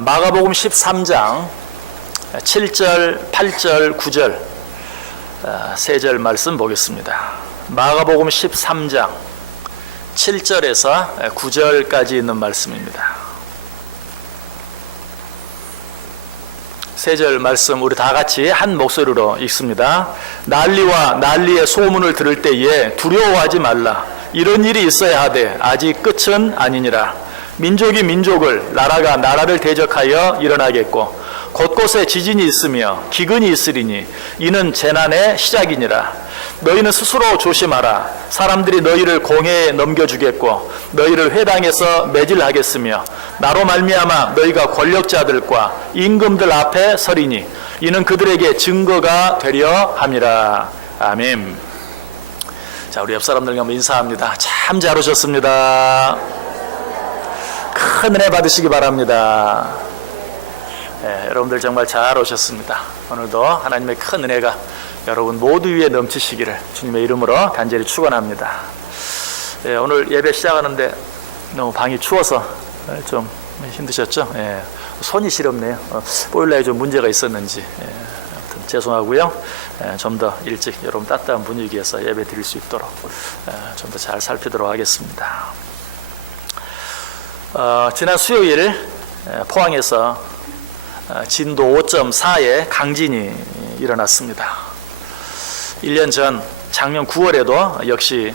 마가복음 13장 7절, 8절, 9절 세 절 말씀 보겠습니다. 마가복음 13장 7절에서 9절까지 있는 말씀입니다. 세 절 말씀 우리 다 같이 한 목소리로 읽습니다. 난리와 난리의 소문을 들을 때에 두려워하지 말라. 이런 일이 있어야 하되 아직 끝은 아니니라. 민족이 민족을, 나라가 나라를 대적하여 일어나겠고 곳곳에 지진이 있으며 기근이 있으리니 이는 재난의 시작이니라. 너희는 스스로 조심하라. 사람들이 너희를 공회에 넘겨주겠고 너희를 회당에서 매질하겠으며 나로 말미암아 너희가 권력자들과 임금들 앞에 서리니 이는 그들에게 증거가 되려 함이라. 아멘. 자, 우리 옆 사람들과 한번 인사합니다. 참 잘 오셨습니다. 큰 은혜 받으시기 바랍니다. 여러분들 정말 잘 오셨습니다. 오늘도 하나님의 큰 은혜가 여러분 모두 위에 넘치시기를 주님의 이름으로 간절히 축원합니다. 오늘 예배 시작하는데 너무 방이 추워서 좀 힘드셨죠? 손이 시렵네요. 보일러에 좀 문제가 있었는지 아무튼 죄송하고요. 좀 더 일찍 여러분 따뜻한 분위기에서 예배 드릴 수 있도록 좀 더 잘 살피도록 하겠습니다. 지난 수요일 포항에서 진도 5.4의 강진이 일어났습니다. 1년 전 작년 9월에도 역시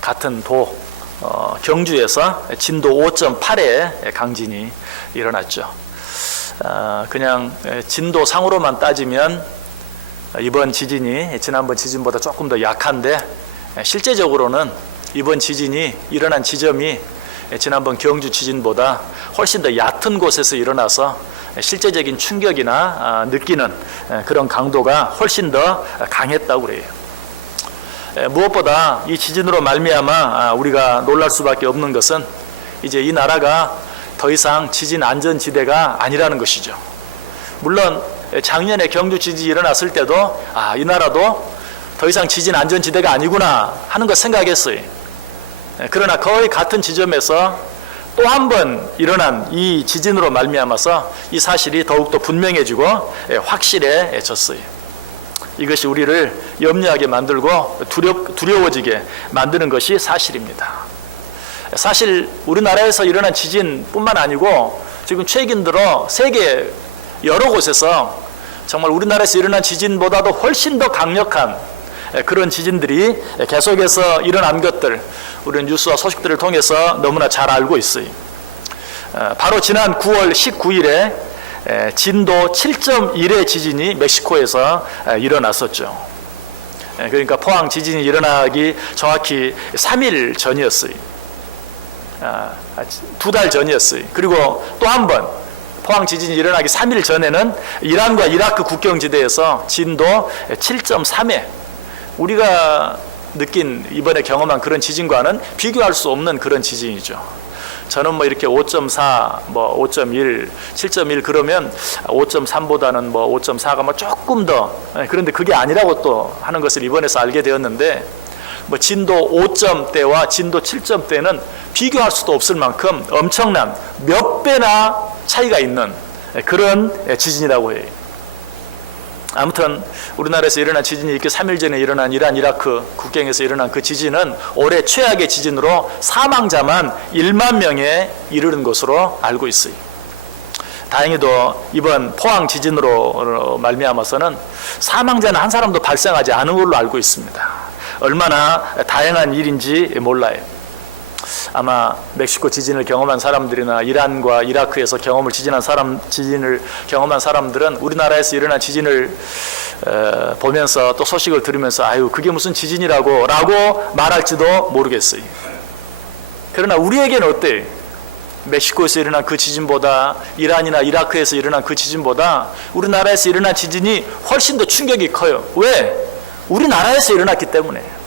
같은 경주에서 진도 5.8의 강진이 일어났죠. 그냥 진도 상으로만 따지면 이번 지진이 지난번 지진보다 조금 더 약한데 실제적으로는 이번 지진이 일어난 지점이 지난번 경주 지진보다 훨씬 더 얕은 곳에서 일어나서 실제적인 충격이나 느끼는 그런 강도가 훨씬 더 강했다고 그래요. 무엇보다 이 지진으로 말미암아 우리가 놀랄 수밖에 없는 것은 이제 이 나라가 더 이상 지진 안전지대가 아니라는 것이죠. 물론 작년에 경주 지진이 일어났을 때도 이 나라도 더 이상 지진 안전지대가 아니구나 하는 거 생각했어요. 그러나 거의 같은 지점에서 또 한 번 일어난 이 지진으로 말미암아서 이 사실이 더욱더 분명해지고 확실해졌어요. 이것이 우리를 염려하게 만들고 두려워지게 만드는 것이 사실입니다. 사실 우리나라에서 일어난 지진뿐만 아니고 지금 최근 들어 세계 여러 곳에서 정말 우리나라에서 일어난 지진보다도 훨씬 더 강력한 그런 지진들이 계속해서 일어난 것들 우리는 뉴스와 소식들을 통해서 너무나 잘 알고 있어요. 바로 지난 9월 19일에 진도 7.1의 지진이 멕시코에서 일어났었죠. 그러니까 포항 지진이 일어나기 정확히 3일 전이었어요. 2달 전이었어요. 그리고 또 한 번 포항 지진이 일어나기 3일 전에는 이란과 이라크 국경지대에서 진도 7.3의 우리가 느낀 이번에 경험한 그런 지진과는 비교할 수 없는 그런 지진이죠. 저는 이렇게 5.4, 5.1, 7.1 그러면 5.3보다는 5.4가 조금 더 그런데 그게 아니라고 또 하는 것을 이번에서 알게 되었는데 진도 5점대와 진도 7점대는 비교할 수도 없을 만큼 엄청난 몇 배나 차이가 있는 그런 지진이라고 해요. 아무튼 우리나라에서 일어난 지진이 이렇게 3일 전에 일어난 이란 이라크 국경에서 일어난 그 지진은 올해 최악의 지진으로 사망자만 1만 명에 이르는 것으로 알고 있어요. 다행히도 이번 포항 지진으로 말미암아서는 사망자는 한 사람도 발생하지 않은 걸로 알고 있습니다. 얼마나 다행한 일인지 몰라요. 아마 멕시코 지진을 경험한 사람들이나 이란과 이라크에서 지진을 경험한 사람들은 우리나라에서 일어난 지진을 보면서 또 소식을 들으면서 그게 무슨 지진이라고 말할지도 모르겠어요. 그러나 우리에게는 어때요? 멕시코에서 일어난 그 지진보다 이란이나 이라크에서 일어난 그 지진보다 우리나라에서 일어난 지진이 훨씬 더 충격이 커요. 왜? 우리나라에서 일어났기 때문에.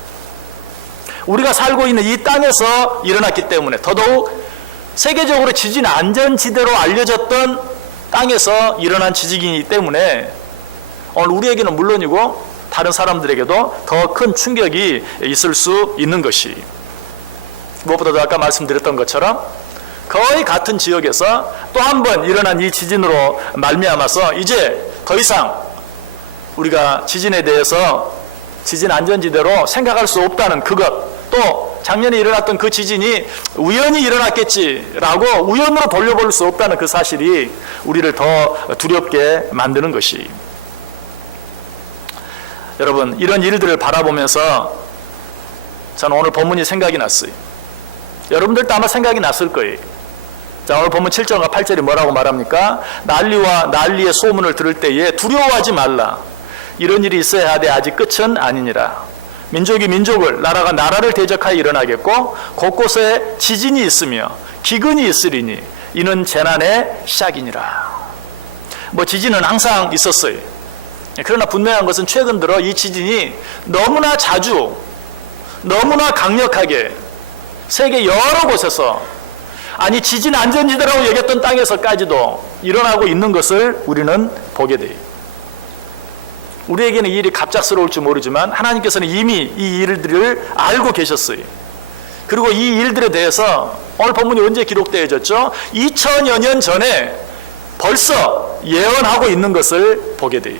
우리가 살고 있는 이 땅에서 일어났기 때문에 더더욱 세계적으로 지진 안전지대로 알려졌던 땅에서 일어난 지진이기 때문에 오늘 우리에게는 물론이고 다른 사람들에게도 더 큰 충격이 있을 수 있는 것이 무엇보다도 아까 말씀드렸던 것처럼 거의 같은 지역에서 또 한 번 일어난 이 지진으로 말미암아서 이제 더 이상 우리가 지진에 대해서 지진 안전지대로 생각할 수 없다는 그것, 또 작년에 일어났던 그 지진이 우연히 일어났겠지라고 우연으로 돌려볼 수 없다는 그 사실이 우리를 더 두렵게 만드는 것이. 여러분, 이런 일들을 바라보면서 저는 오늘 본문이 생각이 났어요. 여러분들도 아마 생각이 났을 거예요. 자, 오늘 본문 7절과 8절이 뭐라고 말합니까? 난리와 난리의 소문을 들을 때에 두려워하지 말라. 이런 일이 있어야 하되 아직 끝은 아니니라. 민족이 민족을, 나라가 나라를 대적하여 일어나겠고 곳곳에 지진이 있으며 기근이 있으리니 이는 재난의 시작이니라. 뭐 지진은 항상 있었어요. 그러나 분명한 것은 최근 들어 이 지진이 너무나 자주, 너무나 강력하게 세계 여러 곳에서, 아니 지진 안전지대라고 여겼던 땅에서까지도 일어나고 있는 것을 우리는 보게 돼요. 우리에게는 이 일이 갑작스러울지 모르지만 하나님께서는 이미 이 일들을 알고 계셨어요. 그리고 이 일들에 대해서 오늘 본문이 언제 기록되어졌죠? 2000여 년 전에 벌써 예언하고 있는 것을 보게 돼요.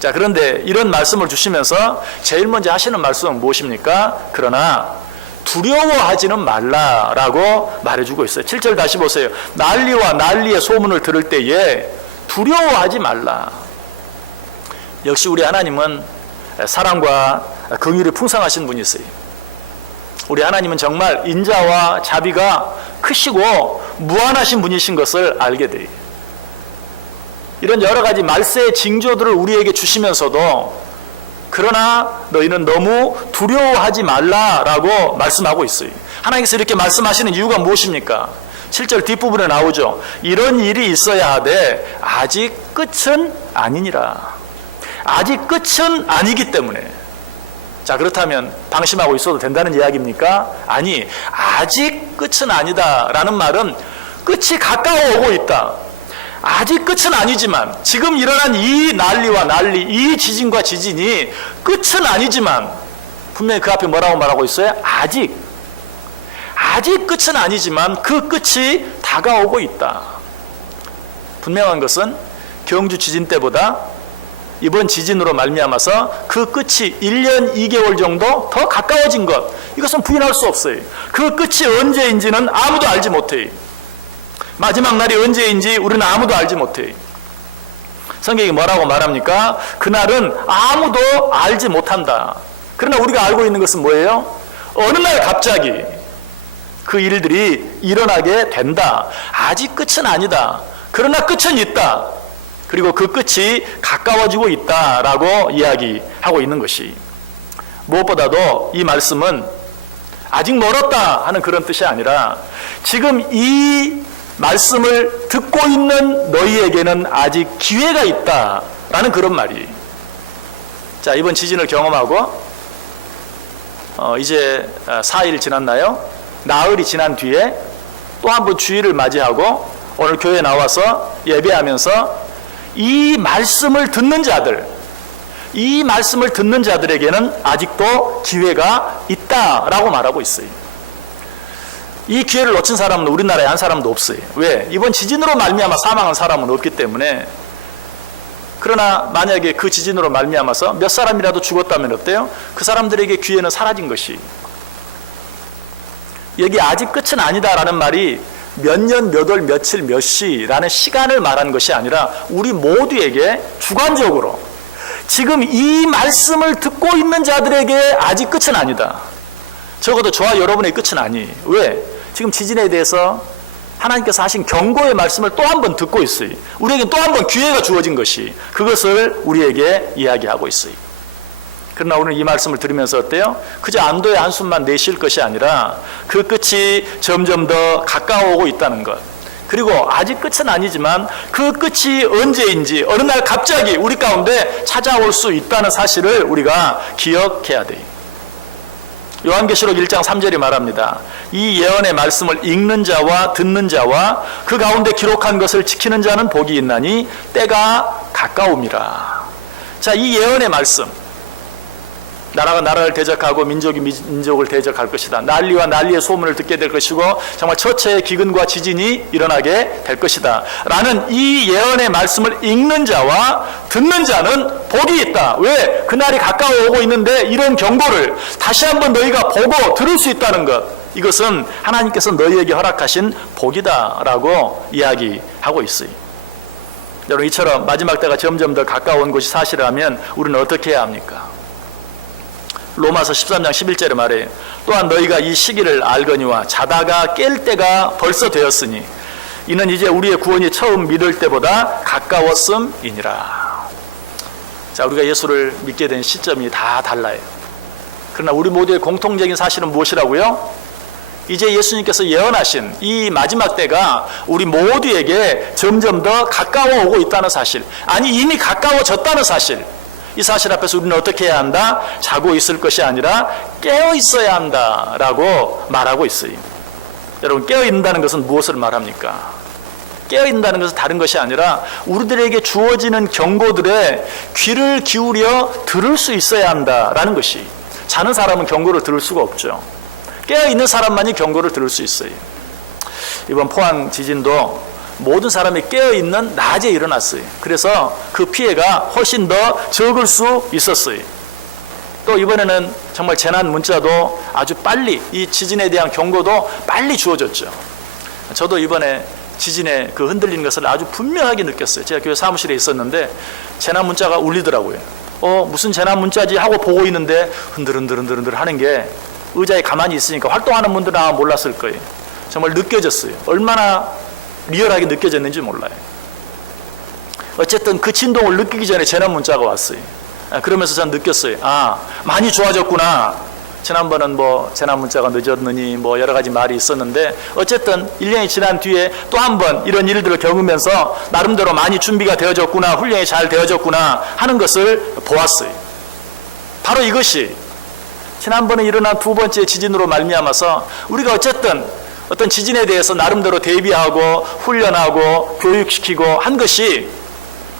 자, 그런데 이런 말씀을 주시면서 제일 먼저 하시는 말씀은 무엇입니까? 그러나 두려워하지는 말라라고 말해주고 있어요. 7절 다시 보세요. 난리와 난리의 소문을 들을 때에 두려워하지 말라. 역시 우리 하나님은 사랑과 긍휼이 풍성하신 분이세요. 우리 하나님은 정말 인자와 자비가 크시고 무한하신 분이신 것을 알게 돼요. 이런 여러 가지 말세의 징조들을 우리에게 주시면서도 그러나 너희는 너무 두려워하지 말라라고 말씀하고 있어요. 하나님께서 이렇게 말씀하시는 이유가 무엇입니까? 7절 뒷부분에 나오죠. 이런 일이 있어야 하되 아직 끝은 아니니라. 아직 끝은 아니기 때문에. 자, 그렇다면 방심하고 있어도 된다는 이야기입니까? 아니, 아직 끝은 아니다라는 말은 끝이 가까워 오고 있다. 아직 끝은 아니지만, 지금 일어난 이 난리와 난리, 이 지진과 지진이 끝은 아니지만, 분명히 그 앞에 뭐라고 말하고 있어요? 아직 끝은 아니지만 그 끝이 다가오고 있다. 분명한 것은 경주 지진 때보다 이번 지진으로 말미암아서 그 끝이 1년 2개월 정도 더 가까워진 것, 이것은 부인할 수 없어요. 그 끝이 언제인지는 아무도 알지 못해요. 마지막 날이 언제인지 우리는 아무도 알지 못해요. 성경이 뭐라고 말합니까? 그날은 아무도 알지 못한다. 그러나 우리가 알고 있는 것은 뭐예요? 어느 날 갑자기 그 일들이 일어나게 된다. 아직 끝은 아니다. 그러나 끝은 있다. 그리고 그 끝이 가까워지고 있다라고 이야기하고 있는 것이, 무엇보다도 이 말씀은 아직 멀었다 하는 그런 뜻이 아니라 지금 이 말씀을 듣고 있는 너희에게는 아직 기회가 있다라는 그런 말이. 자, 이번 지진을 경험하고 이제 4일 지났나요? 나흘이 지난 뒤에 또 한 번 주일을 맞이하고 오늘 교회에 나와서 예배하면서 이 말씀을 듣는 자들, 이 말씀을 듣는 자들에게는 아직도 기회가 있다라고 말하고 있어요. 이 기회를 놓친 사람은 우리나라에 한 사람도 없어요. 왜? 이번 지진으로 말미암아 사망한 사람은 없기 때문에. 그러나 만약에 그 지진으로 말미암아서 몇 사람이라도 죽었다면 어때요? 그 사람들에게 기회는 사라진 것이. 여기 아직 끝은 아니다라는 말이 몇 년, 몇 월, 며칠, 몇 시라는 시간을 말하는 것이 아니라 우리 모두에게 주관적으로 지금 이 말씀을 듣고 있는 자들에게 아직 끝은 아니다. 적어도 저와 여러분의 끝은 아니에요. 왜? 지금 지진에 대해서 하나님께서 하신 경고의 말씀을 또 한 번 듣고 있어요. 우리에게 또 한 번 기회가 주어진 것이, 그것을 우리에게 이야기하고 있어요. 그러나 오늘 이 말씀을 들으면서 어때요? 그저 안도의 한숨만 내쉴 것이 아니라 그 끝이 점점 더 가까워오고 있다는 것, 그리고 아직 끝은 아니지만 그 끝이 언제인지 어느 날 갑자기 우리 가운데 찾아올 수 있다는 사실을 우리가 기억해야 돼요. 요한계시록 1장 3절이 말합니다. 이 예언의 말씀을 읽는 자와 듣는 자와 그 가운데 기록한 것을 지키는 자는 복이 있나니 때가 가까움이라. 자, 이 예언의 말씀, 나라가 나라를 대적하고 민족이 민족을 대적할 것이다. 난리와 난리의 소문을 듣게 될 것이고 정말 처처의 기근과 지진이 일어나게 될 것이다. 라는 이 예언의 말씀을 읽는 자와 듣는 자는 복이 있다. 왜? 그날이 가까워 오고 있는데 이런 경고를 다시 한번 너희가 보고 들을 수 있다는 것. 이것은 하나님께서 너희에게 허락하신 복이다라고 이야기하고 있어요. 여러분, 이처럼 마지막 때가 점점 더 가까운 것이 사실이라면 우리는 어떻게 해야 합니까? 로마서 13장 11절에 말해요. 또한 너희가 이 시기를 알거니와 자다가 깰 때가 벌써 되었으니 이는 이제 우리의 구원이 처음 믿을 때보다 가까웠음이니라. 자, 우리가 예수를 믿게 된 시점이 다 달라요. 그러나 우리 모두의 공통적인 사실은 무엇이라고요? 이제 예수님께서 예언하신 이 마지막 때가 우리 모두에게 점점 더 가까워 오고 있다는 사실, 아니 이미 가까워졌다는 사실, 이 사실 앞에서 우리는 어떻게 해야 한다? 자고 있을 것이 아니라 깨어 있어야 한다라고 말하고 있어요. 여러분, 깨어 있는다는 것은 무엇을 말합니까? 깨어 있는다는 것은 다른 것이 아니라 우리들에게 주어지는 경고들에 귀를 기울여 들을 수 있어야 한다라는 것이, 자는 사람은 경고를 들을 수가 없죠. 깨어 있는 사람만이 경고를 들을 수 있어요. 이번 포항 지진도 모든 사람이 깨어있는 낮에 일어났어요. 그래서 그 피해가 훨씬 더 적을 수 있었어요. 또 이번에는 정말 재난 문자도 아주 빨리, 이 지진에 대한 경고도 빨리 주어졌죠. 저도 이번에 지진에 그 흔들리는 것을 아주 분명하게 느꼈어요. 제가 교회 사무실에 있었는데 재난 문자가 울리더라고요. 무슨 재난 문자지 하고 보고 있는데 흔들흔들 하는 게 의자에 가만히 있으니까 활동하는 분들은 아마 몰랐을 거예요. 정말 느껴졌어요. 얼마나 리얼하게 느껴졌는지 몰라요. 어쨌든 그 진동을 느끼기 전에 재난 문자가 왔어요. 그러면서 저는 느꼈어요. 많이 좋아졌구나. 지난번은 뭐 재난 문자가 늦었느니 뭐 여러 가지 말이 있었는데 어쨌든 1년이 지난 뒤에 또 한 번 이런 일들을 겪으면서 나름대로 많이 준비가 되어졌구나, 훈련이 잘 되어졌구나 하는 것을 보았어요. 바로 이것이 지난번에 일어난 두 번째 지진으로 말미암아서 우리가 어쨌든 어떤 지진에 대해서 나름대로 대비하고 훈련하고 교육시키고 한 것이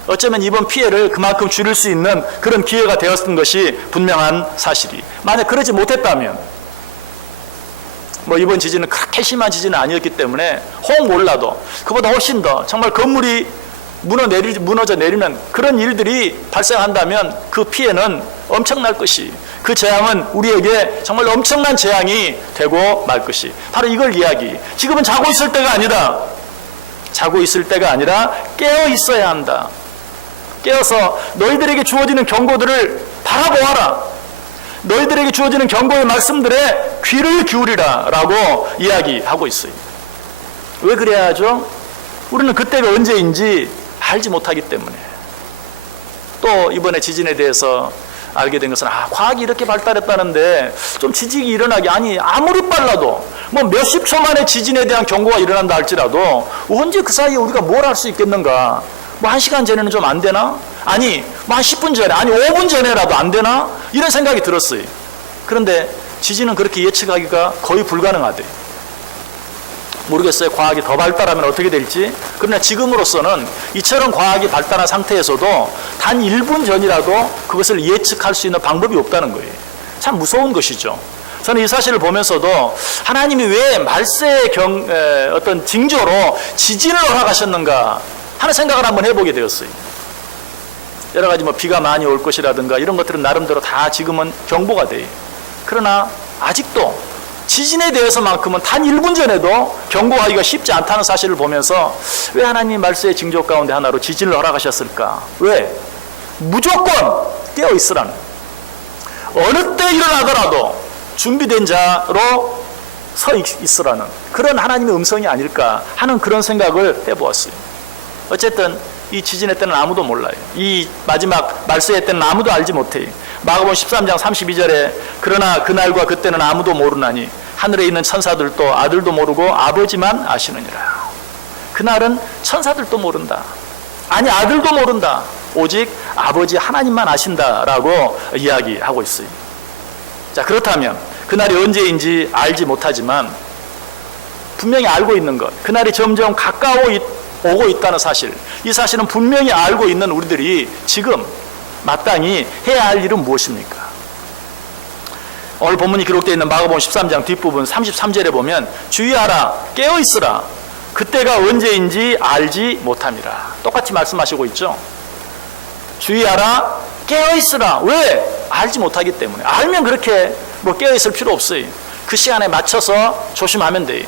어쩌면 이번 피해를 그만큼 줄일 수 있는 그런 기회가 되었던 것이 분명한 사실이. 만약 그러지 못했다면 뭐 이번 지진은 그렇게 심한 지진은 아니었기 때문에 혹 몰라도 그보다 훨씬 더 정말 건물이 무너져 내리는 그런 일들이 발생한다면 그 피해는 엄청날 것이, 그 재앙은 우리에게 정말 엄청난 재앙이 되고 말 것이, 바로 이걸 이야기. 지금은 자고 있을 때가 아니다. 자고 있을 때가 아니라 깨어 있어야 한다. 깨어서 너희들에게 주어지는 경고들을 바라보아라. 너희들에게 주어지는 경고의 말씀들에 귀를 기울이라 라고 이야기하고 있어요. 왜 그래야 하죠? 우리는 그때가 언제인지 알지 못하기 때문에. 또 이번에 지진에 대해서 알게 된 것은 과학이 이렇게 발달했다는데 좀 지진이 일어나기, 아니 아무리 빨라도 뭐 몇십 초 만에 지진에 대한 경고가 일어난다 할지라도 언제 그 사이에 우리가 뭘 할 수 있겠는가? 뭐 1시간 전에는 좀 안 되나? 아니 뭐 한 10분 전에, 아니 5분 전에라도 안 되나? 이런 생각이 들었어요. 그런데 지진은 그렇게 예측하기가 거의 불가능하대. 모르겠어요. 과학이 더 발달하면 어떻게 될지. 그러나 지금으로서는 이처럼 과학이 발달한 상태에서도 단 1분 전이라도 그것을 예측할 수 있는 방법이 없다는 거예요. 참 무서운 것이죠. 저는 이 사실을 보면서도 하나님이 왜 말세의 어떤 징조로 지진을 허락하셨는가 하는 생각을 한번 해보게 되었어요. 여러 가지 뭐 비가 많이 올 것이라든가 이런 것들은 나름대로 다 지금은 경보가 돼요. 그러나 아직도 지진에 대해서만큼은 단 1분 전에도 경고하기가 쉽지 않다는 사실을 보면서 왜 하나님이 말세의 징조 가운데 하나로 지진을 허락하셨을까? 왜? 무조건 깨어 있으라는, 어느 때 일어나더라도 준비된 자로 서 있으라는 그런 하나님의 음성이 아닐까 하는 그런 생각을 해보았어요. 어쨌든 이 지진의 때는 아무도 몰라요. 이 마지막 말세의 때는 아무도 알지 못해요. 마가복음 13장 32절에 그러나 그날과 그때는 아무도 모르나니 하늘에 있는 천사들도 아들도 모르고 아버지만 아시느니라. 그날은 천사들도 모른다. 아니 아들도 모른다. 오직 아버지 하나님만 아신다라고 이야기하고 있어요. 자, 그렇다면 그날이 언제인지 알지 못하지만 분명히 알고 있는 것, 그날이 점점 가까워 오고 있다는 사실, 이 사실은 분명히 알고 있는 우리들이 지금 마땅히 해야 할 일은 무엇입니까? 오늘 본문이 기록되어 있는 마가복음 13장 뒷부분 33절에 보면 주의하라 깨어있으라 그때가 언제인지 알지 못함이라. 똑같이 말씀하시고 있죠. 주의하라 깨어있으라. 왜? 알지 못하기 때문에. 알면 그렇게 뭐 깨어있을 필요 없어요. 그 시간에 맞춰서 조심하면 돼요.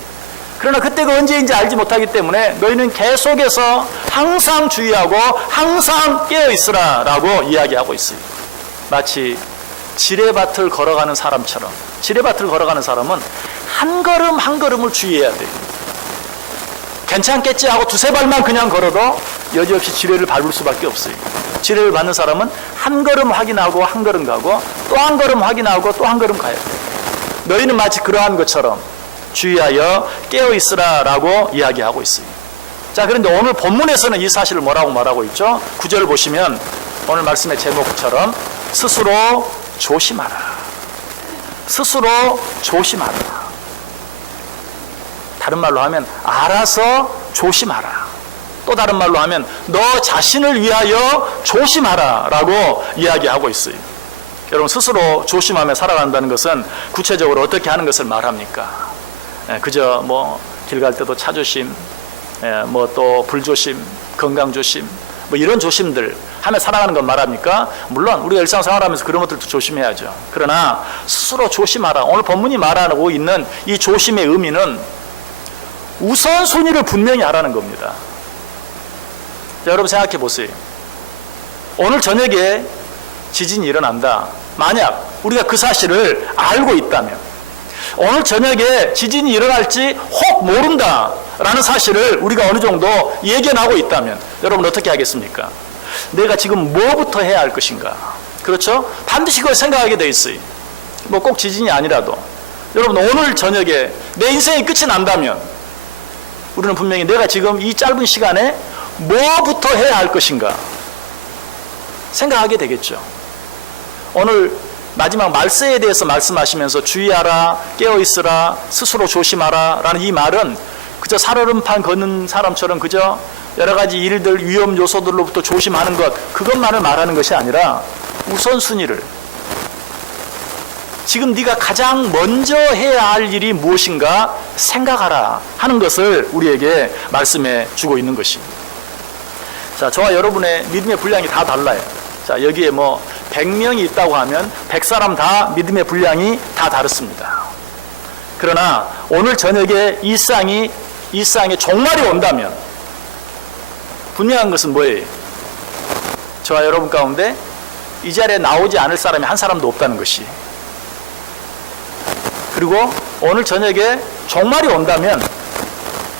그러나 그때가 언제인지 알지 못하기 때문에 너희는 계속해서 항상 주의하고 항상 깨어있으라 라고 이야기하고 있어요. 마치 지뢰밭을 걸어가는 사람처럼. 지뢰밭을 걸어가는 사람은 한 걸음 한 걸음을 주의해야 돼요. 괜찮겠지 하고 두세 발만 그냥 걸어도 여지없이 지뢰를 밟을 수밖에 없어요. 지뢰를 밟는 사람은 한 걸음 확인하고 한 걸음 가고 또 한 걸음 확인하고 또 한 걸음 가야 돼요. 너희는 마치 그러한 것처럼 주의하여 깨어있으라 라고 이야기하고 있어요. 자, 그런데 오늘 본문에서는 이 사실을 뭐라고 말하고 있죠? 9절 보시면 오늘 말씀의 제목처럼 스스로 조심하라. 스스로 조심하라. 다른 말로 하면 알아서 조심하라. 또 다른 말로 하면 너 자신을 위하여 조심하라 라고 이야기하고 있어요. 여러분, 스스로 조심하며 살아간다는 것은 구체적으로 어떻게 하는 것을 말합니까? 그저 뭐 길 갈 때도 차 조심, 뭐 또 불조심, 건강 조심, 뭐 이런 조심들 하며 살아가는 건 말합니까? 물론 우리가 일상생활하면서 그런 것들도 조심해야죠. 그러나 스스로 조심하라. 오늘 본문이 말하고 있는 이 조심의 의미는 우선순위를 분명히 하라는 겁니다. 자, 여러분 생각해 보세요. 오늘 저녁에 지진이 일어난다. 만약 우리가 그 사실을 알고 있다면, 오늘 저녁에 지진이 일어날지 혹 모른다 라는 사실을 우리가 어느 정도 예견하고 있다면 여러분 어떻게 하겠습니까? 내가 지금 뭐부터 해야 할 것인가? 그렇죠? 반드시 그걸 생각하게 돼 있어요. 뭐 꼭 지진이 아니라도 여러분, 오늘 저녁에 내 인생이 끝이 난다면 우리는 분명히 내가 지금 이 짧은 시간에 뭐부터 해야 할 것인가 생각하게 되겠죠. 오늘 마지막 말세에 대해서 말씀하시면서 주의하라, 깨어있으라, 스스로 조심하라 라는 이 말은 그저 살얼음판 걷는 사람처럼 그저 여러 가지 일들, 위험 요소들로부터 조심하는 것, 그것만을 말하는 것이 아니라 우선순위를, 지금 네가 가장 먼저 해야 할 일이 무엇인가 생각하라 하는 것을 우리에게 말씀해 주고 있는 것입니다. 자, 저와 여러분의 믿음의 분량이 다 달라요. 자, 여기에 뭐 100명이 있다고 하면 100사람 다 믿음의 분량이 다 다릅니다. 그러나 오늘 저녁에 이 쌍이 종말이 온다면 분명한 것은 뭐예요? 저와 여러분 가운데 이 자리에 나오지 않을 사람이 한 사람도 없다는 것이. 그리고 오늘 저녁에 종말이 온다면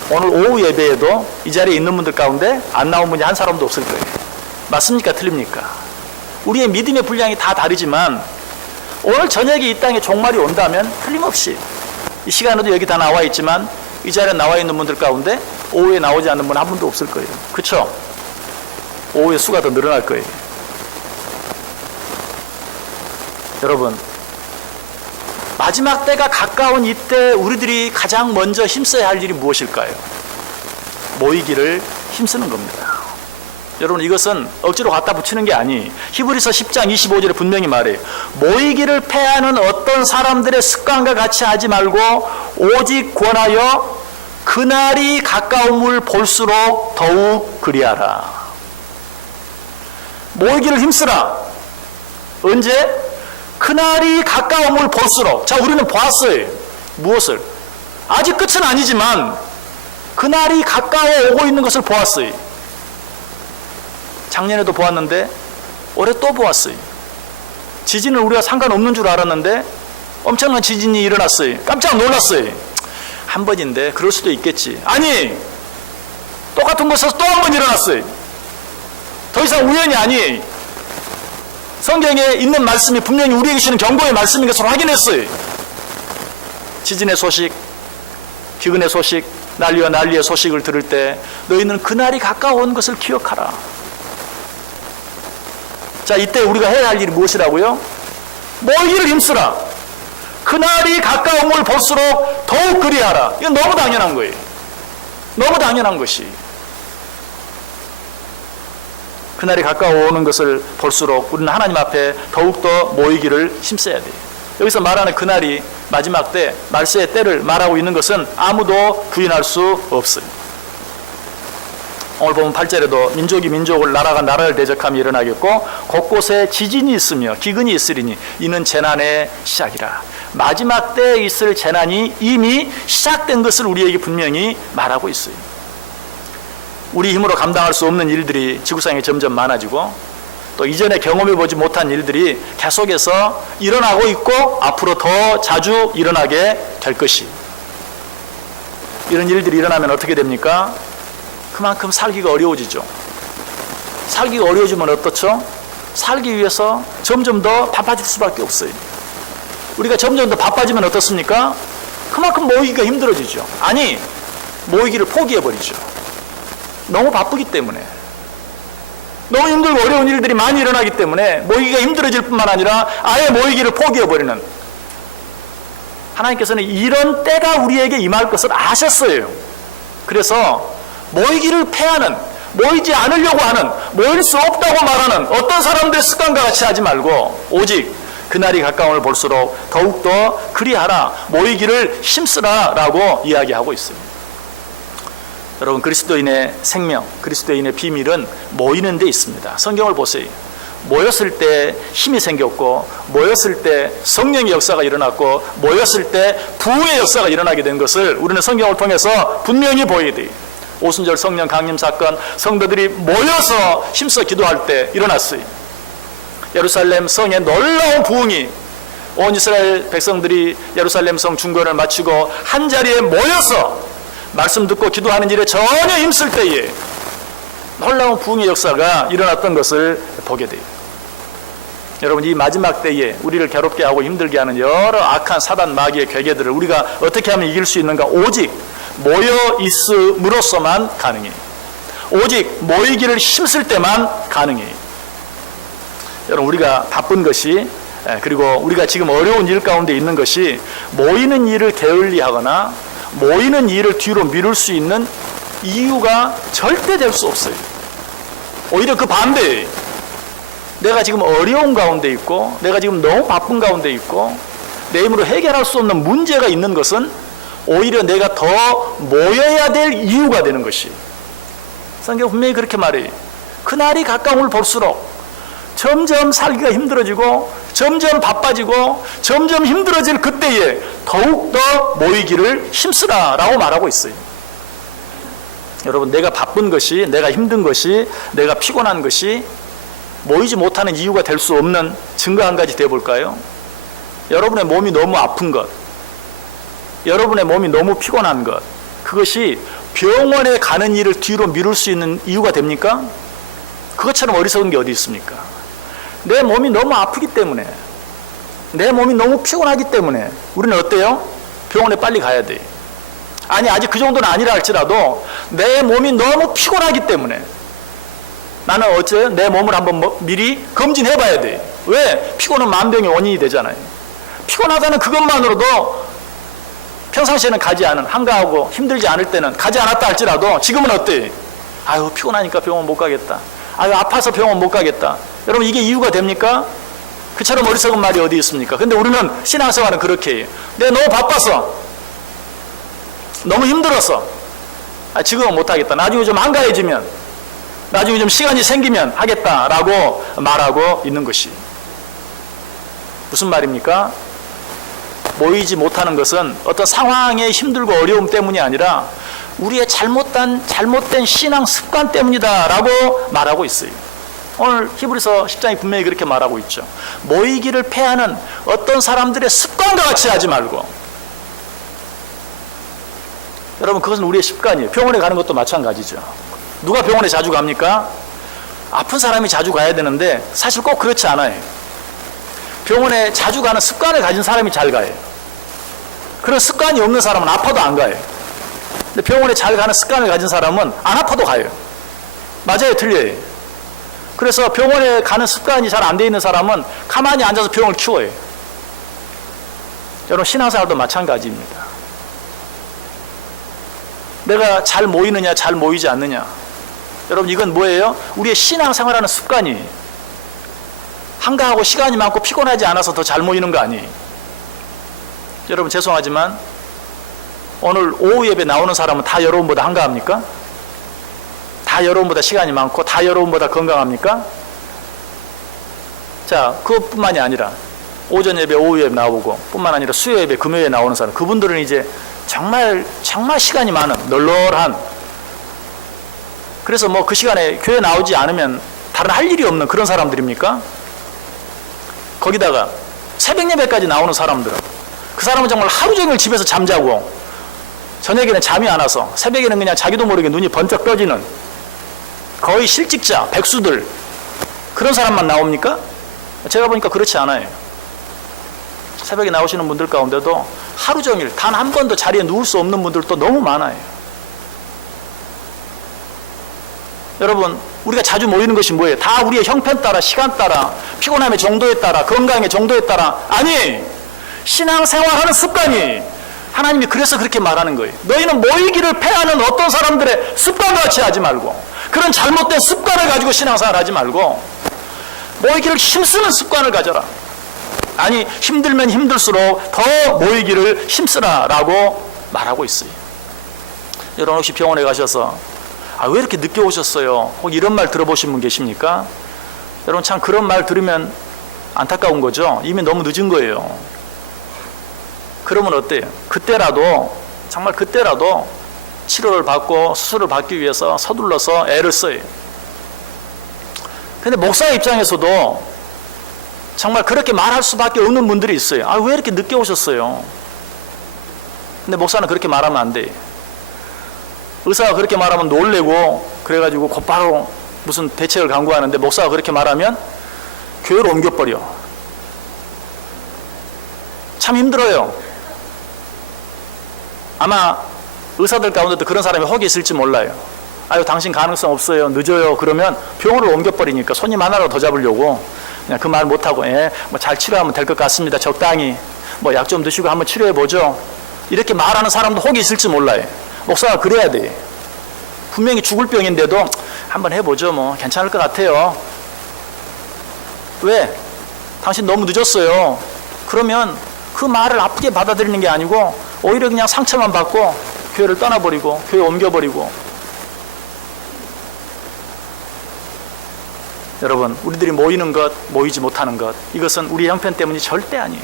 오늘 오후 예배에도 이 자리에 있는 분들 가운데 안 나온 분이 한 사람도 없을 거예요. 맞습니까? 틀립니까? 우리의 믿음의 분량이 다 다르지만 오늘 저녁에 이 땅에 종말이 온다면 틀림없이 이 시간에도 여기 다 나와 있지만 이 자리에 나와 있는 분들 가운데 오후에 나오지 않는 분 한 분도 없을 거예요. 그렇죠? 오후에 수가 더 늘어날 거예요. 여러분, 마지막 때가 가까운 이때 우리들이 가장 먼저 힘써야 할 일이 무엇일까요? 모이기를 힘쓰는 겁니다. 여러분, 이것은 억지로 갖다 붙이는 게 아니, 히브리서 10장 25절에 분명히 말해요. 모이기를 패하는 어떤 사람들의 습관과 같이 하지 말고 오직 권하여 그날이 가까움을 볼수록 더욱 그리하라. 모이기를 힘쓰라. 언제? 그날이 가까움을 볼수록. 자, 우리는 보았어요. 무엇을? 아직 끝은 아니지만 그날이 가까워 오고 있는 것을 보았어요. 작년에도 보았는데 올해 또 보았어요. 지진은 우리가 상관없는 줄 알았는데 엄청난 지진이 일어났어요. 깜짝 놀랐어요. 한 번인데 그럴 수도 있겠지. 아니, 똑같은 곳에서 또 한 번 일어났어요. 더 이상 우연이 아니에요. 성경에 있는 말씀이 분명히 우리에게 주시는 경고의 말씀인 것을 확인했어요. 지진의 소식, 기근의 소식, 난리와 난리의 소식을 들을 때 너희는 그날이 가까운 것을 기억하라. 자, 이때 우리가 해야 할 일이 무엇이라고요? 모이기를 힘쓰라. 그날이 가까움을 볼수록 더욱 그리하라. 이건 너무 당연한 거예요. 너무 당연한 것이. 그날이 가까워 오는 것을 볼수록 우리는 하나님 앞에 더욱더 모이기를 힘써야 돼요. 여기서 말하는 그날이 마지막 때, 말세의 때를 말하고 있는 것은 아무도 부인할 수 없어요. 오늘 보면 8절에도 민족이 민족을, 나라가 나라를 대적함이 일어나겠고 곳곳에 지진이 있으며 기근이 있으리니 이는 재난의 시작이라. 마지막 때에 있을 재난이 이미 시작된 것을 우리에게 분명히 말하고 있어요. 우리 힘으로 감당할 수 없는 일들이 지구상에 점점 많아지고 또 이전에 경험해보지 못한 일들이 계속해서 일어나고 있고 앞으로 더 자주 일어나게 될 것이. 이런 일들이 일어나면 어떻게 됩니까? 그만큼 살기가 어려워지죠. 살기가 어려워지면 어떻죠? 살기 위해서 점점 더 바빠질 수밖에 없어요. 우리가 점점 더 바빠지면 어떻습니까? 그만큼 모이기가 힘들어지죠. 아니, 모이기를 포기해버리죠. 너무 바쁘기 때문에. 너무 힘들고 어려운 일들이 많이 일어나기 때문에 모이기가 힘들어질 뿐만 아니라 아예 모이기를 포기해버리는, 하나님께서는 이런 때가 우리에게 임할 것을 아셨어요. 그래서 모이기를 패하는, 모이지 않으려고 하는, 모일 수 없다고 말하는 어떤 사람들의 습관과 같이 하지 말고 오직 그날이 가까움을 볼수록 더욱더 그리하라, 모이기를 힘쓰라 라고 이야기하고 있습니다. 여러분, 그리스도인의 생명, 그리스도인의 비밀은 모이는 데 있습니다. 성경을 보세요. 모였을 때 힘이 생겼고, 모였을 때 성령의 역사가 일어났고, 모였을 때 부흥의 역사가 일어나게 된 것을 우리는 성경을 통해서 분명히 보여야 돼요. 오순절 성령 강림 사건, 성도들이 모여서 힘써 기도할 때 일어났어요. 예루살렘 성에 놀라운 부흥이, 온 이스라엘 백성들이 예루살렘 성 중건을 마치고 한 자리에 모여서 말씀 듣고 기도하는 일에 전혀 힘쓸 때에 놀라운 부흥의 역사가 일어났던 것을 보게 돼요. 여러분, 이 마지막 때에 우리를 괴롭게 하고 힘들게 하는 여러 악한 사단 마귀의 괴계들을 우리가 어떻게 하면 이길 수 있는가? 오직 모여 있음으로써만 가능해요. 오직 모이기를 힘쓸 때만 가능해요. 여러분, 우리가 바쁜 것이, 그리고 우리가 지금 어려운 일 가운데 있는 것이 모이는 일을 게을리하거나 모이는 일을 뒤로 미룰 수 있는 이유가 절대 될 수 없어요. 오히려 그 반대예요. 내가 지금 어려운 가운데 있고, 내가 지금 너무 바쁜 가운데 있고, 내 힘으로 해결할 수 없는 문제가 있는 것은 오히려 내가 더 모여야 될 이유가 되는 것이. 성경 분명히 그렇게 말해요. 그날이 가까움을 볼수록 점점 살기가 힘들어지고 점점 바빠지고 점점 힘들어질 그때에 더욱더 모이기를 힘쓰라 라고 말하고 있어요. 여러분, 내가 바쁜 것이, 내가 힘든 것이, 내가 피곤한 것이 모이지 못하는 이유가 될 수 없는 증거 한 가지 되어볼까요? 여러분의 몸이 너무 아픈 것, 여러분의 몸이 너무 피곤한 것, 그것이 병원에 가는 일을 뒤로 미룰 수 있는 이유가 됩니까? 그것처럼 어리석은 게 어디 있습니까? 내 몸이 너무 아프기 때문에, 내 몸이 너무 피곤하기 때문에 우리는 어때요? 병원에 빨리 가야 돼. 아니, 아직 그 정도는 아니라 할지라도 내 몸이 너무 피곤하기 때문에 나는 어째 내 몸을 한번 미리 검진해 봐야 돼. 왜? 피곤은 만병의 원인이 되잖아요. 피곤하다는 그것만으로도 평상시에는 가지 않은, 한가하고 힘들지 않을 때는 가지 않았다 할지라도 지금은 어때? 아유, 피곤하니까 병원 못 가겠다. 아유, 아파서 병원 못 가겠다. 여러분, 이게 이유가 됩니까? 그처럼 어리석은 말이 어디 있습니까? 근데 우리는 신앙생활은 그렇게 해요. 내가 너무 바빠서, 너무 힘들어서, 지금은 못 하겠다. 나중에 좀 한가해지면, 나중에 좀 시간이 생기면 하겠다라고 말하고 있는 것이. 무슨 말입니까? 모이지 못하는 것은 어떤 상황의 힘들고 어려움 때문이 아니라 우리의 잘못된 신앙 습관 때문이다라고 말하고 있어요. 오늘 히브리서 10장이 분명히 그렇게 말하고 있죠. 모이기를 패하는 어떤 사람들의 습관과 같이 하지 말고. 여러분, 그것은 우리의 습관이에요. 병원에 가는 것도 마찬가지죠. 누가 병원에 자주 갑니까? 아픈 사람이 자주 가야 되는데 사실 꼭 그렇지 않아요. 병원에 자주 가는 습관을 가진 사람이 잘 가요. 그런 습관이 없는 사람은 아파도 안 가요. 근데 병원에 잘 가는 습관을 가진 사람은 안 아파도 가요. 맞아요, 틀려요? 그래서 병원에 가는 습관이 잘 안 돼 있는 사람은 가만히 앉아서 병을 키워요. 여러분, 신앙생활도 마찬가지입니다. 내가 잘 모이느냐, 잘 모이지 않느냐. 여러분, 이건 뭐예요? 우리의 신앙생활하는 습관이 한가하고 시간이 많고 피곤하지 않아서 더 잘 모이는 거 아니에요. 여러분 죄송하지만 오늘 오후 예배 나오는 사람은 다 여러분보다 한가합니까? 다 여러분보다 시간이 많고 다 여러분보다 건강합니까? 자, 그것뿐만이 아니라 오전 예배, 오후 예배 나오고 뿐만 아니라 수요 예배, 금요일에 나오는 사람, 그분들은 이제 정말 시간이 많은 널널한, 그래서 뭐 그 시간에 교회 나오지 않으면 다른 할 일이 없는 그런 사람들입니까? 거기다가 새벽 예배까지 나오는 사람들은, 그 사람은 정말 하루 종일 집에서 잠자고 저녁에는 잠이 안 와서 새벽에는 그냥 자기도 모르게 눈이 번쩍 떠지는 거의 실직자, 백수들, 그런 사람만 나옵니까? 제가 보니까 그렇지 않아요. 새벽에 나오시는 분들 가운데도 하루 종일 단 한 번도 자리에 누울 수 없는 분들도 너무 많아요. 여러분, 우리가 자주 모이는 것이 뭐예요? 다 우리의 형편 따라, 시간 따라, 피곤함의 정도에 따라, 건강의 정도에 따라. 아니, 신앙생활하는 습관이, 하나님이 그래서 그렇게 말하는 거예요. 너희는 모이기를 패하는 어떤 사람들의 습관같이 하지 말고, 그런 잘못된 습관을 가지고 신앙생활 하지 말고 모이기를 힘쓰는 습관을 가져라. 아니, 힘들면 힘들수록 더 모이기를 힘쓰라 라고 말하고 있어요. 여러분 혹시 병원에 가셔서 왜 이렇게 늦게 오셨어요? 혹 이런 말 들어보신 분 계십니까? 여러분 참 그런 말 들으면 안타까운 거죠. 이미 너무 늦은 거예요. 그러면 어때요? 그때라도, 정말 그때라도 치료를 받고 수술을 받기 위해서 서둘러서 애를 써요. 근데 목사 입장에서도 정말 그렇게 말할 수밖에 없는 분들이 있어요. 왜 이렇게 늦게 오셨어요? 근데 목사는 그렇게 말하면 안 돼. 의사가 그렇게 말하면 놀래고 그래가지고 곧바로 무슨 대책을 강구하는데, 목사가 그렇게 말하면 교회로 옮겨버려. 참 힘들어요. 아마 의사들 가운데도 그런 사람이 혹이 있을지 몰라요. 당신 가능성 없어요, 늦어요, 그러면 병원을 옮겨버리니까 손님 하나라도 더 잡으려고 그냥 그 말 못하고, 뭐 잘 치료하면 될 것 같습니다, 적당히 뭐 약 좀 드시고 한번 치료해보죠, 이렇게 말하는 사람도 혹이 있을지 몰라요. 목사가 그래야 돼. 분명히 죽을 병인데도 한번 해보죠, 뭐 괜찮을 것 같아요. 왜? 당신 너무 늦었어요. 그러면 그 말을 아프게 받아들이는 게 아니고 오히려 그냥 상처만 받고 교회를 떠나버리고 교회 옮겨버리고. 여러분, 우리들이 모이는 것, 모이지 못하는 것, 이것은 우리 형편 때문이 절대 아니에요.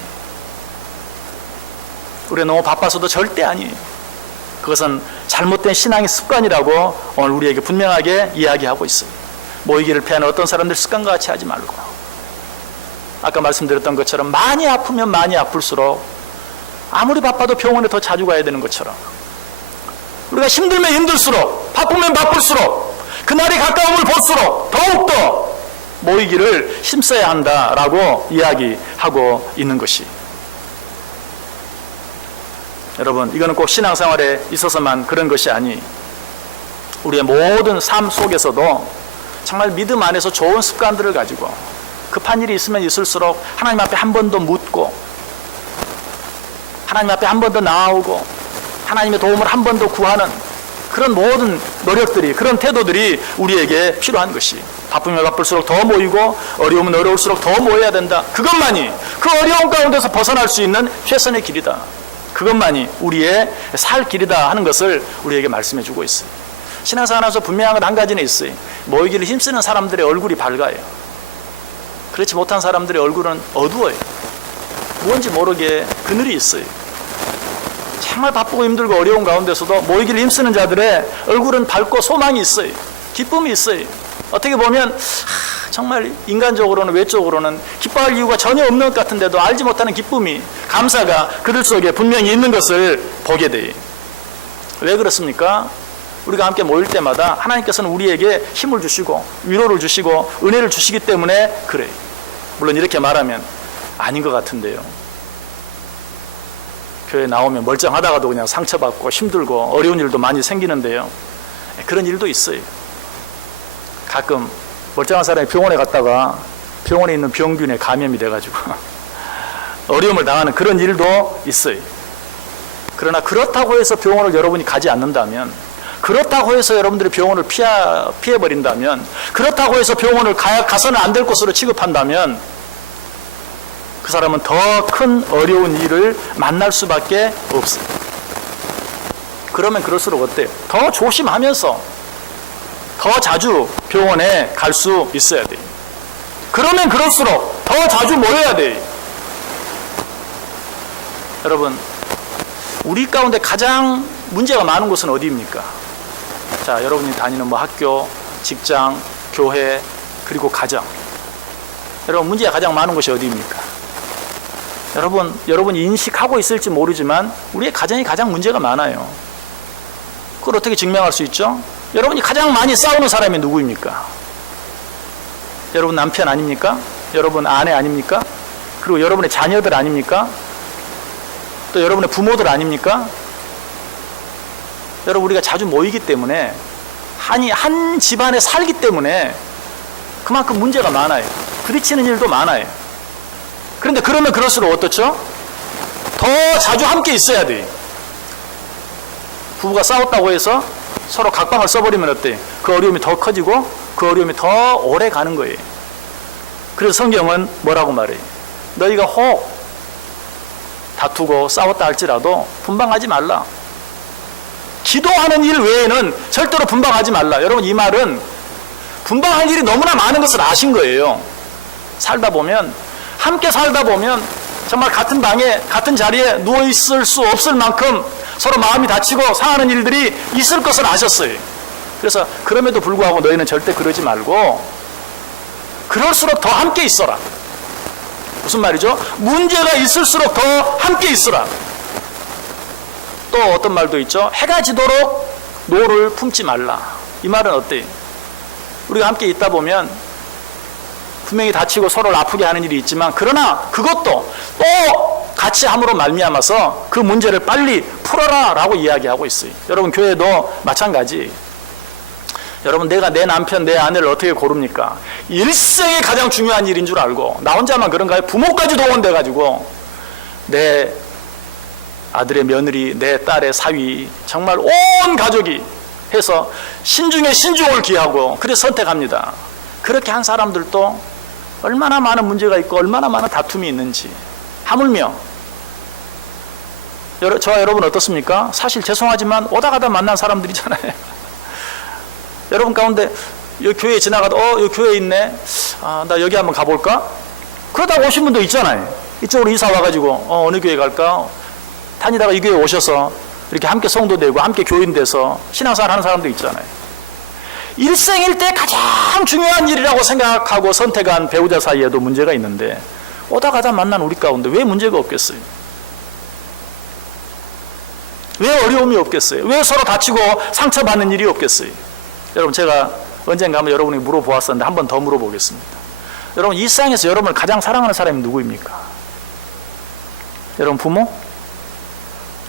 우리가 너무 바빠서도 절대 아니에요. 그것은 잘못된 신앙의 습관이라고 오늘 우리에게 분명하게 이야기하고 있어요. 모이기를 패하는 어떤 사람들 습관과 같이 하지 말고, 아까 말씀드렸던 것처럼 많이 아프면 많이 아플수록 아무리 바빠도 병원에 더 자주 가야 되는 것처럼, 우리가 힘들면 힘들수록, 바쁘면 바쁠수록, 그날이 가까움을 볼수록 더욱더 모이기를 힘써야 한다라고 이야기하고 있는 것이, 여러분 이거는 꼭 신앙생활에 있어서만 그런 것이 아니, 우리의 모든 삶 속에서도 정말 믿음 안에서 좋은 습관들을 가지고 급한 일이 있으면 있을수록 하나님 앞에 한 번 더 묻고, 하나님 앞에 한 번 더 나아오고, 하나님의 도움을 한 번 더 구하는 그런 모든 노력들이, 그런 태도들이 우리에게 필요한 것이, 바쁘면 바쁠수록 더 모이고 어려우면 어려울수록 더 모여야 된다, 그것만이 그 어려운 가운데서 벗어날 수 있는 최선의 길이다, 그것만이 우리의 살 길이다 하는 것을 우리에게 말씀해 주고 있어요. 신앙생활에서 분명한 건 한 가지는 있어요. 모이기를 힘쓰는 사람들의 얼굴이 밝아요. 그렇지 못한 사람들의 얼굴은 어두워요. 뭔지 모르게 그늘이 있어요. 정말 바쁘고 힘들고 어려운 가운데서도 모이기를 힘쓰는 자들의 얼굴은 밝고 소망이 있어요. 기쁨이 있어요. 어떻게 보면 정말 인간적으로는, 외적으로는 기뻐할 이유가 전혀 없는 것 같은데도 알지 못하는 기쁨이, 감사가 그들 속에 분명히 있는 것을 보게 돼요. 왜 그렇습니까? 우리가 함께 모일 때마다 하나님께서는 우리에게 힘을 주시고 위로를 주시고 은혜를 주시기 때문에 그래요. 물론 이렇게 말하면 아닌 것 같은데요. 교회 나오면 멀쩡하다가도 그냥 상처받고 힘들고 어려운 일도 많이 생기는데요. 그런 일도 있어요. 가끔 멀쩡한 사람이 병원에 갔다가 병원에 있는 병균에 감염이 돼가지고 어려움을 당하는 그런 일도 있어요. 그러나 그렇다고 해서 병원을 여러분이 가지 않는다면, 그렇다고 해서 여러분들이 병원을 피해버린다면, 그렇다고 해서 병원을 가서는 안 될 것으로 취급한다면, 그 사람은 더 큰 어려운 일을 만날 수밖에 없어요. 그러면 그럴수록 어때요? 더 조심하면서 더 자주 병원에 갈 수 있어야 돼요. 그러면 그럴수록 더 자주 모여야 돼요. 여러분, 우리 가운데 가장 문제가 많은 곳은 어디입니까? 자, 여러분이 다니는 뭐 학교, 직장, 교회, 그리고 가정. 여러분, 문제가 가장 많은 곳이 어디입니까? 여러분이 인식하고 있을지 모르지만 우리의 가정이 가장 문제가 많아요. 그걸 어떻게 증명할 수 있죠? 여러분이 가장 많이 싸우는 사람이 누구입니까? 여러분 남편 아닙니까? 여러분 아내 아닙니까? 그리고 여러분의 자녀들 아닙니까? 또 여러분의 부모들 아닙니까? 여러분, 우리가 자주 모이기 때문에 한 집안에 살기 때문에 그만큼 문제가 많아요. 부딪히는 일도 많아요. 그런데 그러면 그럴수록 어떻죠? 더 자주 함께 있어야 돼요. 부부가 싸웠다고 해서 서로 각방을 써버리면 어때요? 그 어려움이 더 커지고 그 어려움이 더 오래 가는 거예요. 그래서 성경은 뭐라고 말해요? 너희가 혹 다투고 싸웠다 할지라도 분방하지 말라. 기도하는 일 외에는 절대로 분방하지 말라. 여러분, 이 말은 분방할 일이 너무나 많은 것을 아신 거예요. 함께 살다 보면 정말 같은 방에 같은 자리에 누워있을 수 없을 만큼 서로 마음이 다치고 상하는 일들이 있을 것을 아셨어요. 그래서 그럼에도 불구하고 너희는 절대 그러지 말고 그럴수록 더 함께 있어라. 무슨 말이죠? 문제가 있을수록 더 함께 있으라. 또 어떤 말도 있죠? 해가 지도록 노를 품지 말라. 이 말은 어때요? 우리가 함께 있다 보면 분명히 다치고 서로를 아프게 하는 일이 있지만, 그러나 그것도 또 같이 함으로 말미암아서 그 문제를 빨리 풀어라 라고 이야기하고 있어요. 여러분, 교회도 마찬가지. 여러분, 내가 내 남편, 내 아내를 어떻게 고릅니까? 일생에 가장 중요한 일인 줄 알고, 나 혼자만 그런가요? 부모까지 동원돼가지고 내 아들의 며느리, 내 딸의 사위, 정말 온 가족이 해서 신중에 신중을 기하고 그래서 선택합니다. 그렇게 한 사람들도 얼마나 많은 문제가 있고 얼마나 많은 다툼이 있는지. 하물며 저와 여러분 어떻습니까? 사실 죄송하지만 오다 가다 만난 사람들이잖아요. 여러분 가운데 여기 교회에 지나가다 여기 교회 있네, 나 여기 한번 가볼까? 그러다 오신 분도 있잖아요. 이쪽으로 이사 와가지고 어느 교회 갈까? 다니다가 이 교회 오셔서 이렇게 함께 성도되고 함께 교인돼서 신앙생활 하는 사람도 있잖아요. 일생일 때 가장 중요한 일이라고 생각하고 선택한 배우자 사이에도 문제가 있는데 오다 가다 만난 우리 가운데 왜 문제가 없겠어요? 왜 어려움이 없겠어요? 왜 서로 다치고 상처받는 일이 없겠어요? 여러분, 제가 언젠가 한번 여러분에게 물어보았었는데 한 번 더 물어보겠습니다. 여러분, 이 세상에서 여러분을 가장 사랑하는 사람이 누구입니까? 여러분 부모?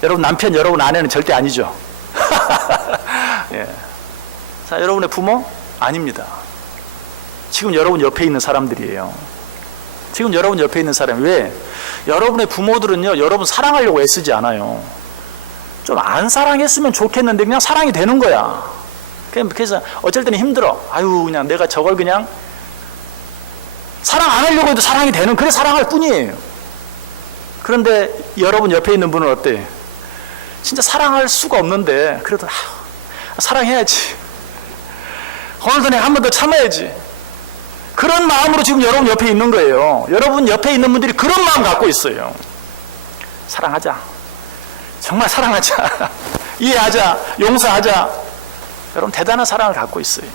여러분 남편, 여러분 아내는 절대 아니죠. 예. 자, 여러분의 부모? 아닙니다. 지금 여러분 옆에 있는 사람들이에요. 지금 여러분 옆에 있는 사람. 왜? 여러분의 부모들은요, 여러분 사랑하려고 애쓰지 않아요. 좀 안 사랑했으면 좋겠는데 그냥 사랑이 되는 거야. 그래서 어쩔 때는 힘들어. 아유, 그냥 내가 저걸 그냥 사랑 안 하려고 해도 사랑이 되는, 그래 사랑할 뿐이에요. 그런데 여러분 옆에 있는 분은 어때? 진짜 사랑할 수가 없는데 그래도 사랑해야지. 오늘도 내가 한 번 더 참아야지. 그런 마음으로 지금 여러분 옆에 있는 거예요. 여러분 옆에 있는 분들이 그런 마음 갖고 있어요. 사랑하자. 정말 사랑하자. 이해하자. 용서하자. 여러분 대단한 사랑을 갖고 있어요.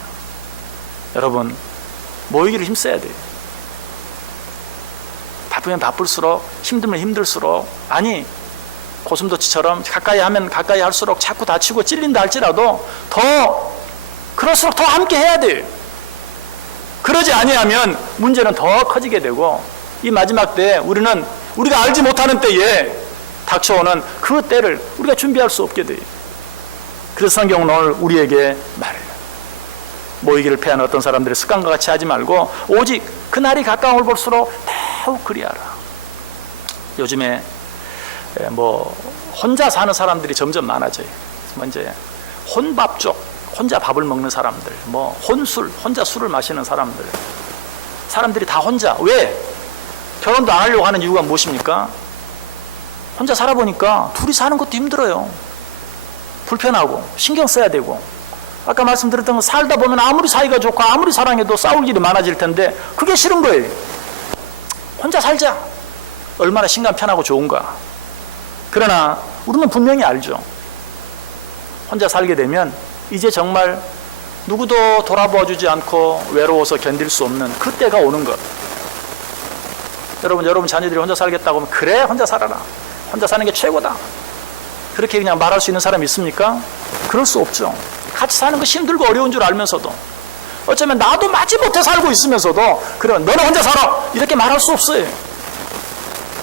여러분 모이기를 힘써야 돼요. 바쁘면 바쁠수록, 힘들면 힘들수록, 아니 고슴도치처럼 가까이 하면 가까이 할수록 자꾸 다치고 찔린다 할지라도 그럴수록 더 함께 해야 돼요. 그러지 아니하면 문제는 더 커지게 되고, 이 마지막 때에 우리가 알지 못하는 때에 닥쳐오는 그 때를 우리가 준비할 수 없게 돼요. 그래서 성경은 오늘 우리에게 말해요. 모이기를 패하는 어떤 사람들의 습관과 같이 하지 말고 오직 그날이 가까움을 볼수록 더욱 그리하라. 요즘에 혼자 사는 사람들이 점점 많아져요. 이제 혼밥족, 혼자 밥을 먹는 사람들, 혼자 술을 마시는 사람들이 다 혼자. 왜? 결혼도 안 하려고 하는 이유가 무엇입니까? 혼자 살아보니까 둘이 사는 것도 힘들어요. 불편하고 신경 써야 되고, 아까 말씀드렸던 건 살다 보면 아무리 사이가 좋고 아무리 사랑해도 싸울 일이 많아질 텐데 그게 싫은 거예요. 혼자 살자. 얼마나 신간 편하고 좋은가. 그러나 우리는 분명히 알죠. 혼자 살게 되면 이제 정말 누구도 돌아봐 주지 않고 외로워서 견딜 수 없는 그때가 오는 것. 여러분 자녀들이 혼자 살겠다고 하면 그래, 혼자 살아라. 혼자 사는 게 최고다. 그렇게 그냥 말할 수 있는 사람이 있습니까? 그럴 수 없죠. 같이 사는 것이 힘들고 어려운 줄 알면서도, 어쩌면 나도 마지못해 살고 있으면서도 그래, 너는 혼자 살아, 이렇게 말할 수 없어요.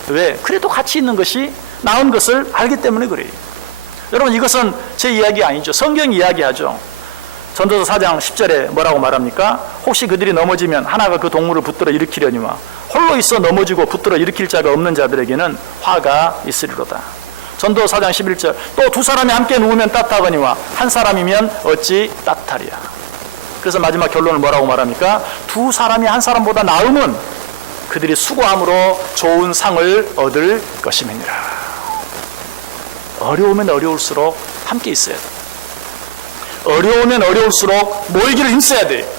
왜? 그래도 같이 있는 것이 나은 것을 알기 때문에 그래요. 여러분, 이것은 제 이야기 아니죠. 성경 이야기하죠. 전도서 4장 10절에 뭐라고 말합니까? 혹시 그들이 넘어지면 하나가 그 동물을 붙들어 일으키려니와 홀로 있어 넘어지고 붙들어 일으킬 자가 없는 자들에게는 화가 있으리로다. 전도서 4장 11절, 또 두 사람이 함께 누우면 따뜻하거니와 한 사람이면 어찌 따뜻하리야. 그래서 마지막 결론을 뭐라고 말합니까? 두 사람이 한 사람보다 나으면 그들이 수고함으로 좋은 상을 얻을 것임이니라. 어려우면 어려울수록 함께 있어야 돼. 어려우면 어려울수록 모이기를 힘써야 돼.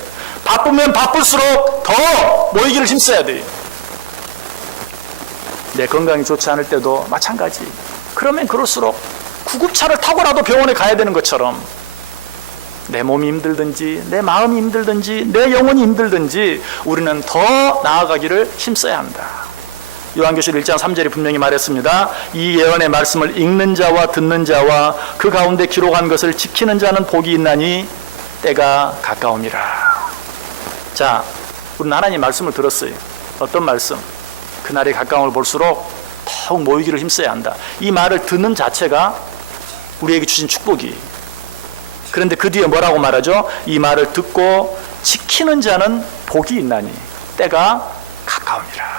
바쁘면 바쁠수록 더 모이기를 힘써야 돼. 내 건강이 좋지 않을 때도 마찬가지. 그러면 그럴수록 구급차를 타고라도 병원에 가야 되는 것처럼 내 몸이 힘들든지 내 마음이 힘들든지 내 영혼이 힘들든지 우리는 더 나아가기를 힘써야 한다. 요한계시록 1장 3절이 분명히 말했습니다. 이 예언의 말씀을 읽는 자와 듣는 자와 그 가운데 기록한 것을 지키는 자는 복이 있나니 때가 가까움이라. 자, 우리는 하나님 말씀을 들었어요. 어떤 말씀? 그날이 가까움을 볼수록 더욱 모이기를 힘써야 한다. 이 말을 듣는 자체가 우리에게 주신 축복이. 그런데 그 뒤에 뭐라고 말하죠? 이 말을 듣고 지키는 자는 복이 있나니 때가 가까움이라.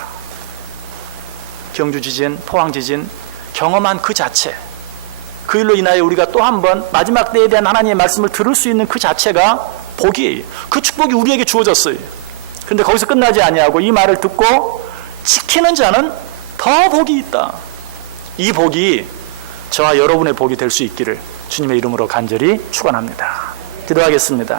경주 지진, 포항 지진 경험한 그 자체, 그 일로 인하여 우리가 또 한 번 마지막 때에 대한 하나님의 말씀을 들을 수 있는 그 자체가 복이에요. 그 축복이 우리에게 주어졌어요. 그런데 거기서 끝나지 아니하고 이 말을 듣고 지키는 자는 더 복이 있다. 이 복이 저와 여러분의 복이 될 수 있기를 주님의 이름으로 간절히 축원합니다. 기도하겠습니다.